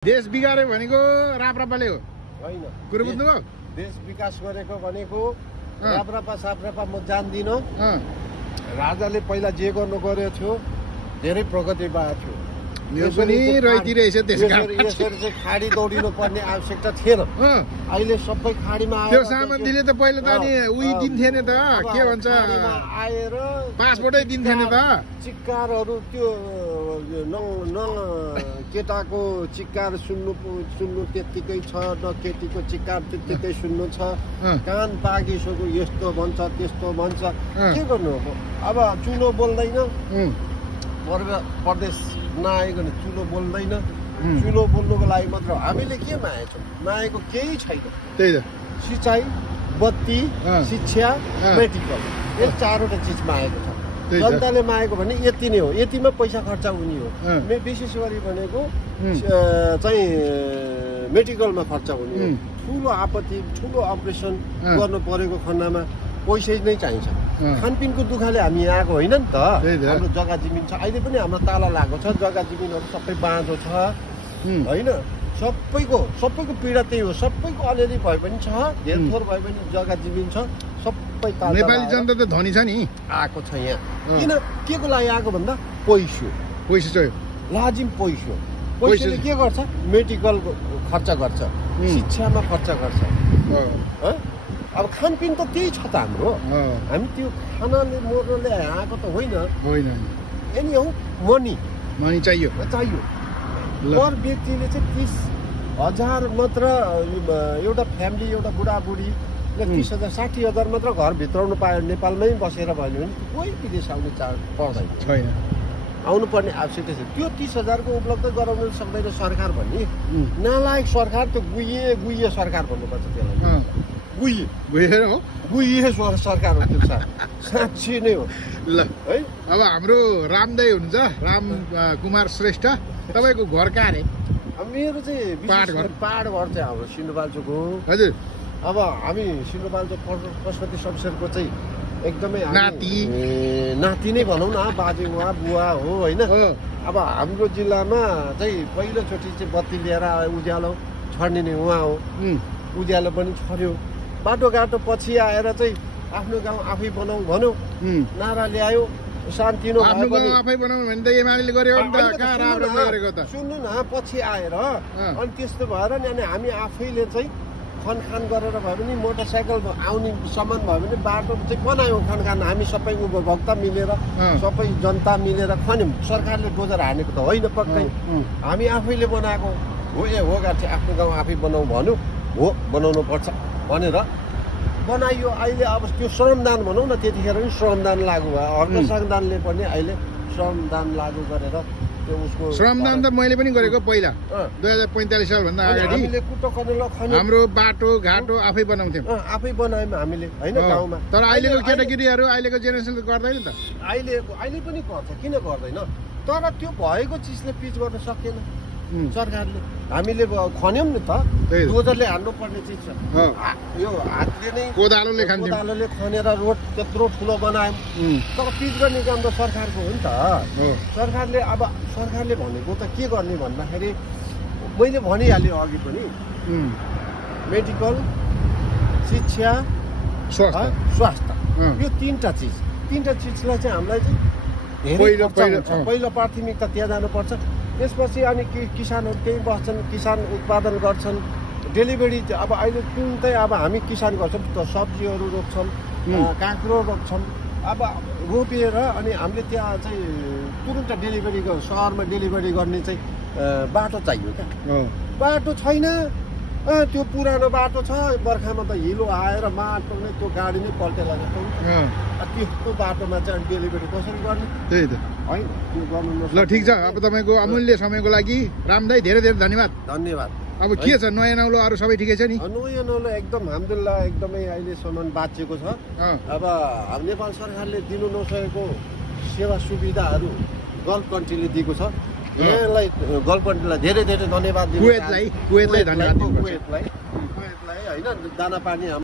देश बिगारे भनेको राप्रपाले हो हैन कुरो बुझ्नुभयो देश विकास गरेको भनेको राप्रपा साप्रपा म जान्दिन राजाले पहिला जे गर्नु गर्यो थियो धेरै प्रगति भएको थियो यो पनि रहिदिरहेछ त्यसका यसरी चाहिँ खाडी दौडिनु पर्ने आवश्यकता थिएन अहिले सबै खाडीमा आयो त्यो सामन्तीले त पहिला त नि उही दिन्थे नि त के भन्छ आएर पासपोर्टै दिन्थे नि त चिक्कारहरू त्यो केटाको चिक्कार सुन्नु त्यत्तिकै छ न केटीको चिक्कार त्यत्तिकै सुन्नु छ कान पाकिसक्यो यस्तो भन्छ त्यस्तो भन्छ के गर्नु अब चुलो बोल्दैन परदेश नआइकन चुलो बोल्दैन चुलो बोल्नुको लागि मात्र हामीले के मागेछौँ मागेको केही छैन त्यही त सिँचाइ बत्ती शिक्षा मेडिकल यो चारवटा चिज मागेको छ जनताले मागेको भने यति नै हो यतिमा पैसा खर्च हुने हो विशेष गरी भनेको चाहिँ मेडिकलमा खर्च हुने हो ठुलो आपत्ति ठुलो अपरेसन गर्नु परेको खण्डमा पैसा नै चाहिन्छ खानपिनको दुःखले हामी आएको होइन नि त हाम्रो जग्गा जमिन छ अहिले पनि हाम्रो ताला लागेको छ जग्गा जमिनहरू सबै बाँझो छ होइन सबैको पीडा त्यही हो सबैको अलिअलि भए पनि छ धेर थोर भए पनि जग्गा जमिन छ सबै ताला नेपाली जनता त धनी छ नि आएको छ यहाँ किन के को लागि आएको भन्दा पैसा चाहियो लाजिम पैसाले के गर्छ मेडिकलको खर्च गर्छ शिक्षामा खर्च गर्छ अब खानपिन त त्यही छ त हाम्रो हामी त्यो खानाले मोर्नले आएको त होइन एनी हौ मनी चाहियो पर व्यक्तिले चाहिँ 30,000 मात्र एउटा फ्यामिली एउटा बुढाबुढीले 30,000 60,000 मात्र घर भित्राउनु पायो नेपालमै बसेर भयो भने कोही विदेश आउने चाड पर्दैन छैन आउनुपर्ने आवश्यकता छ त्यो 30,000 को उपलब्ध गराउन सक्दैन सरकार भन्ने नालायक सरकार त्यो गुइए सरकार भन्नुपर्छ त्यसलाई गुइए सरकार हो त्यो साँच्ची नै हो ल है अब हाम्रो रामदाई हुनुहुन्छ राम कुमार श्रेष्ठ तपाईँको घर कहाँ अरे मेरो चाहिँ पहाड घर चाहिँ हाम्रो सिन्धुपाल्चोक हो हजुर अब हामी सिन्धुपाल्चोक पशुपति शमशेरको चाहिँ एकदमै नाति नै भनौँ न बाजे उहाँ बुवा हो होइन अब हाम्रो जिल्लामा चाहिँ पहिलोचोटि चाहिँ बत्ती लिएर उज्यालो छर्ने नै उहाँ हो उज्यालो पनि छर्यो बाटोघाटो पछि आएर चाहिँ आफ्नो गाउँ आफै बनाऊ भन्यो नारा ल्यायो शान्ति आफ्नो गाउँ आफै बनाउनु भने त एमाले गर्यो नि त कहाँ राम्रो गरेको त सुन्नु न पछि आएर अनि त्यस्तो भएर नि अनि हामी आफैले चाहिँ खनखान गरेर भयो भने मोटरसाइकल आउने सामान भयो भने बाटो चाहिँ बनायौँ खनखान हामी सबै उपभोक्ता मिलेर सबै जनता मिलेर खन्यौँ सरकारले डोजर हानेको त होइन पक्कै हामी आफैले बनाएको हो हो गाठी आफ्नो गाउँ आफै बनाऊ भन्यो हो बनाउनु पर्छ भनेर बनाइयो अहिले अब त्यो श्रमदान भनौँ न त्यतिखेर पनि श्रमदान लागू भयो अर्को संविधानले पनि अहिले श्रमदान लागू गरेर त्यो उसको श्रमदान त मैले पनि गरेको पहिला 2045 सालभन्दा अगाडि हाम्रो बाटो घाटो आफै बनाउँथ्यौँ आफै बनायौँ हामीले होइन गाउँमा तर अहिलेको केटाकेटीहरू अहिलेको जेनेरेसनले गर्दैन त अहिले पनि गर्छ किन गर्दैन तर त्यो भएको चिजले पिच गर्न सकेन सरकारले हामीले खन्यौँ नि त डोजरले हान्नु पर्ने चिज छ यो हातले नै कोदालोले खनेर रोड त्यत्रो ठुलो बनायौँ तर पिच गर्ने काम त सरकारको हो नि त सरकारले भनेको त के गर्ने भन्दाखेरि मैले भनिहालेँ अघि पनि मेडिकल शिक्षा स्वास्थ्य यो तीनटा चिजलाई चाहिँ हामीलाई चाहिँ धेरै पहिलो प्राथमिकता त्यहाँ जानुपर्छ त्यसपछि अनि किसानहरू त्यही बस्छन् किसान उत्पादन गर्छन् डेलिभरी अब अहिले तुरुन्तै अब हामी किसान गर्छौँ त सब्जीहरू रोप्छौँ काँक्रो रोप्छौँ अब रोपेर अनि हामीले त्यहाँ चाहिँ तुरुन्त डेलिभरी सहरमा डेलिभरी गर्ने चाहिँ बाटो चाहियो क्या बाटो छैन त्यो पुरानो बाटो छ बर्खामा त हिलो आएर माटो नै त्यो गाडी नै पल्टेर जस्तो त्यो बाटोमा चाहिँ डेलिभरी कसरी गर्ने त्यही त होइन त्यो गर्नु ल ठिक छ अब तपाईँको अमूल्य समयको लागि रामदाई धेरै धेरै धन्यवाद अब के छ नयाँ नौलो अरू सबै ठिकै छ नि नयाँ नौलो एकदम अलहम्दुलिल्लाह एकदमै अहिलेसम्म बाँचेको छ अब नेपाल सरकारले दिनु नसकेको सेवा सुविधाहरू गल्फ कन्ट्रीले दिएको छ यहाँलाई गल्फ कन्ट्रीलाई धेरै धेरै धन्यवाद दिनु कुवेतलाई धन्यवाद कुवेतलाई होइन दाना पानी